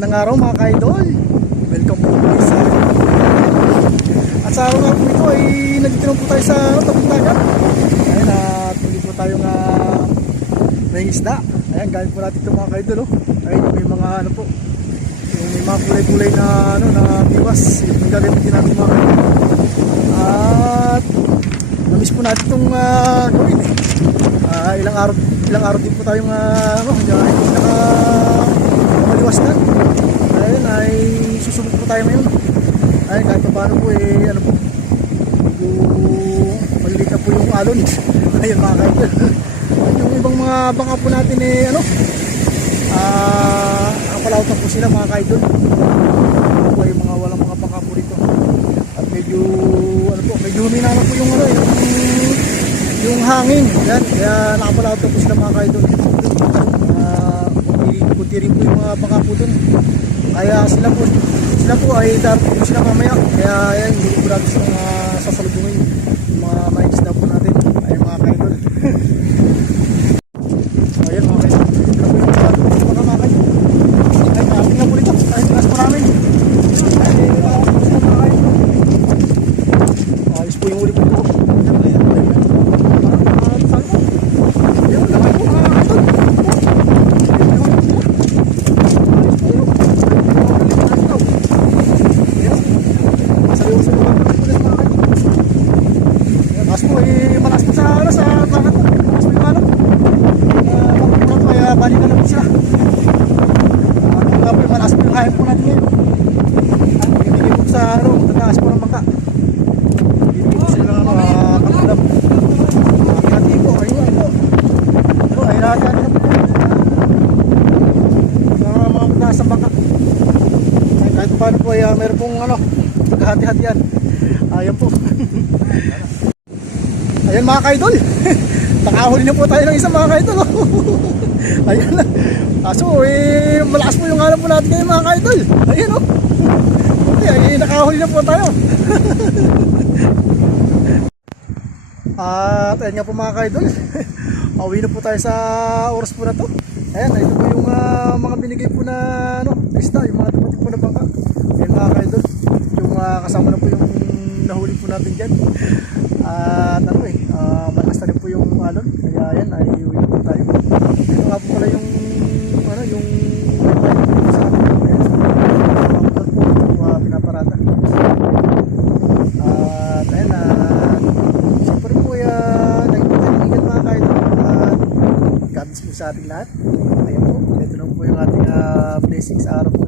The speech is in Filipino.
Magandang araw mga ka-idol. Welcome po guys sa at sa araw nga po ito ay nandito po tayo sa tabing dagat. Ayan at hindi po tayo nga may isda. Ayan galing po natin ito mga ka-idol Ayun may mga ano po, yung may mga kulay-kulay na ano na biwas. Yung gagamitin natin mga ka-idol. At namiss po natin itong gawin ilang araw din po tayong maliwas na. Ayun ay susubok po tayo ngayon. Ayun kahit pa paano po ano po, maliliit na po yung alon. Ayun mga kaidol. Yung ibang mga bangka po natin nakapalaot na po sila mga kaidol. Po yung mga walang mga bangka po rito. At medyo ano po, medyo humina na po yung yung hangin. Yan, kaya nakapalaot na po sila mga kaidol. Kunti rin po yung mga baka po dun. Kaya sila po ay darating po sila mamaya. Kaya yan, hindi po natin silang sasalubungin yung mga maisda po natin ay mga kaidol. So ayan mga kaidol, ito na po yung mga kaidol. Ay maraming na po rito, ay tinas po namin. Ay sila mga kaidol. Ayos po yung uli po ito. Balikan na po sila. Ano nga po yung malakas po yung kaya po natin ngayon. Hindi po sa tataas po ng bangka. Hindi po sila kapulam. Kinati po. Ayun po. Pero ay lahat natin na po. Sa mga tataas ng bangka. Kahit paano po ay meron pong naghahati-hati yan. Ayan po. Ayan mga kaidol. Nakahuli na po tayo ng isang mga kaidol. Ayan na. Kaso malakas po yung alam po natin ngayon mga kaidol. Ayan okay, nakahuli na po tayo. At ayan nga po mga kaidol. Pauwi na po tayo sa oras po na to. Ayan, ito po yung mga binigay po na isda, yung mga tumating po na bangka. Ayan mga kaidol. Yung kasama na po yung nahuli po natin dyan. At malakas na rin po yung alon. Kaya ayan, ay uwi na po tayo. Ito nga po pala yung yung sa atin. Ayan, pinaparada. At ayan, siyempre po nagpapaligan mga kaidol. At God bless po sa ating lahat. Ayan po, ito na po yung ating blessings sa araw po